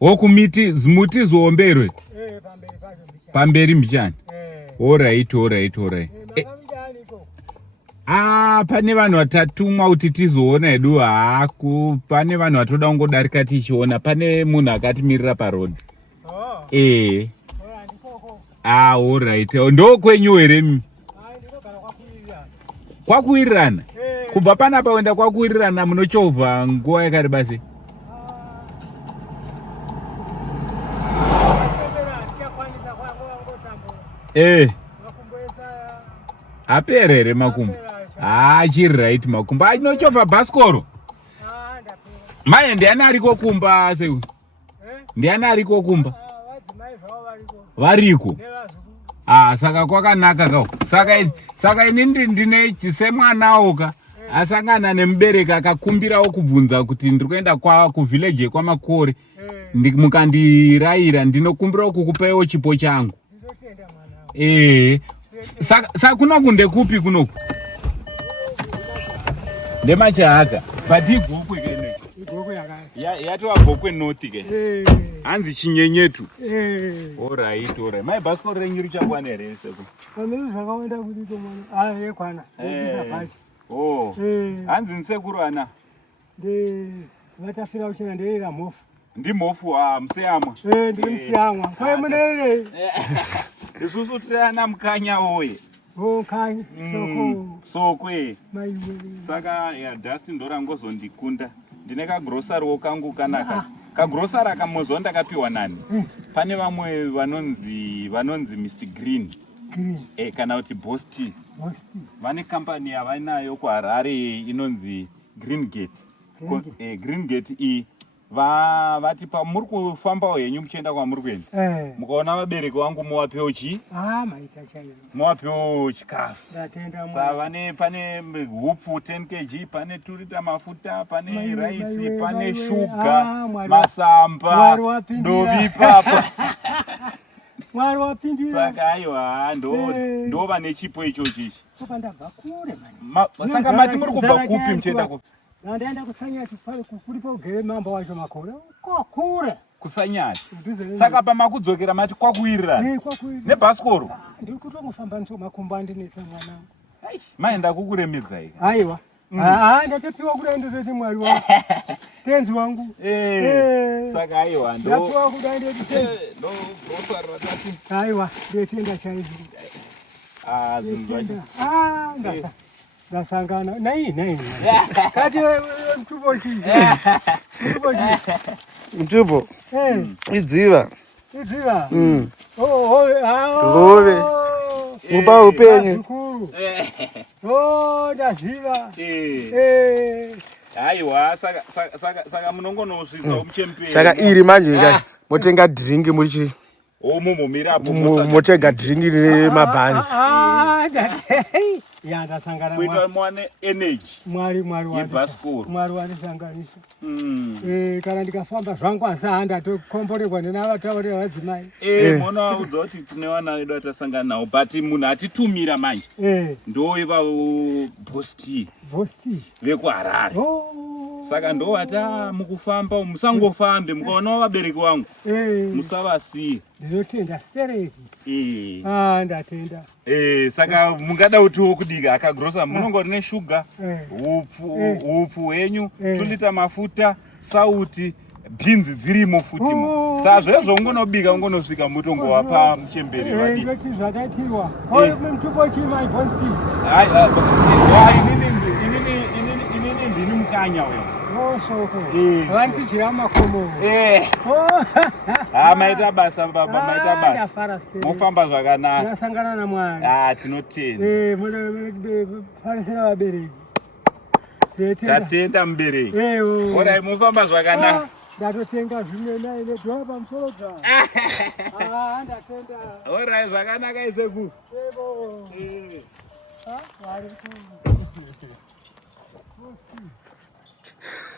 Wokumiti zimuti zoomberwe pamberi mbichani. Alright. Pane vanhu vatatumwa kuti tizoona hedu haku. Pane vanhu vatoda kungodarika tichiona. Pane munhu akatimirira parodi. Alright. Ndo kwenyu here? Kwakuwirirana. Kubva panapa kuenda kwakuwirirana munochovha nguva yakareba sei? Aperere makumbo. Chiri right makumbo. Anochovha bhasikoro. Mai ndiani ariko kumba sei? Ndiani ariko kumba? Variko. Saka kwakanaka kawo. Saka inini ndine semwanawo asangana nemubereki akakumbirawo kubvunza kuti ndiri kuenda kuvillage kwamakore. Mukandirayira ndinokumbirawo kukupaiwo chipo changu. Saka kuno kunde kupi kunoku? Ndemachahaka. Pati igokwe kene. Yatova gokwe north ke. Hanzi chinyenyetu. Alright. Mai bhasikoro renyu richakwana here seko? Pamene zvakaenda kuti mwana. Yekwana. Hanzi nsekuru ana. Vatafira uchena ndeira mofu. Ndi mofu museyamwa. Ndiri museyamwa. Kwa munene. Isusu tana mukanya oye. Kanya. Sokwe. Saka Dustin ndorangozondikunda. Ndine kagrocery kangu kanaka. Kagrocery akamozo ndakapiwa nani? Pane vamwe vanonzi Mr Green. Kana kuti Boss Tea. Vane company yavanayo kuHarare inonzi Green Gate. Green Gate vati pamuri kufambawo henyu muchienda kwamuri kuenda. Mukaona vabereki vangu muvapewo muvapewo chikafu. Pane hupfu 10 kg, pane 2 lita mafuta, pane rice, pane shuga, masamba, ndovi papa. Mwari wapindira. Saka aiwa ndo vane chipo ichochi ichi. Ndabva kure Saka mati muri kubva kupi muchienda kupi? Ndaenda kusanyati kuripo ugere mambo wacho makore. Kure. Kusanyati. Saka pamakudzokera mati kwakuwirirana. Nebhasikoro. Ndiri kutongofamba makumba ndinetsa mwanangu. Maenda kukuremedza ika. Aiwa. Ndatopiwa kuda ndototi mwari wangu. Tenzi wangu. Saka aiwa ndapiwa kuda ndoti tenzi. Ndo grocery ratati. Aiwa, ndetenda chaizvo. Zvinzwa. Ndasangana. Nei. Kati mtupo chi. Mtupo. Idziva. Ngove. Mupa upenyu. Ndaziva. Aiwa, saka munongonosvitsa muchemperi. Saka iri manje motenga drink muri mumirapo motenga drink nemabhanzi. Ndasangana kuita mwane energy. Mwari yebhasikoro. Mwari wanisanganisa. Kana ndikafamba zvangu asahanda tokomborerwa nenavataurira vadzimai. Mona udza kuti tine vana vedu vatasangana navo but munhu atitumira manje. Ndo ivavo Boss Tea. VekuHarare. Saka ndo vata mukufamba musangofambe mukaonawo vabereki vangu. Musavasiye. Ndinotenda stereki. Ndatenda. Saka mungada kutiwo kudika akagrosa munongori neshuga, hupfu hwenyu, 2 lita mafuta, sauti, beans dzirimo futimo. Saka zvezvo ungonobika ungonosvika mutongowapa muchemberi vadi. Ndoti zvakatiwa. Mtupo chi my Boss Inini ndini mukanya wewe. Soko. Vantichira makomo. Maita basa baba, maita basa. Mofamba zvakanaka. Ndasangana namwari. Tinotenda. Farisira vabereki. Tatenda mubereki. Ora mofamba zvakanaka. Ndatotenga zvimwe naine dhora pamusoro dzavo. Ndatenda. Ora zvakanaka iseku. Mwari.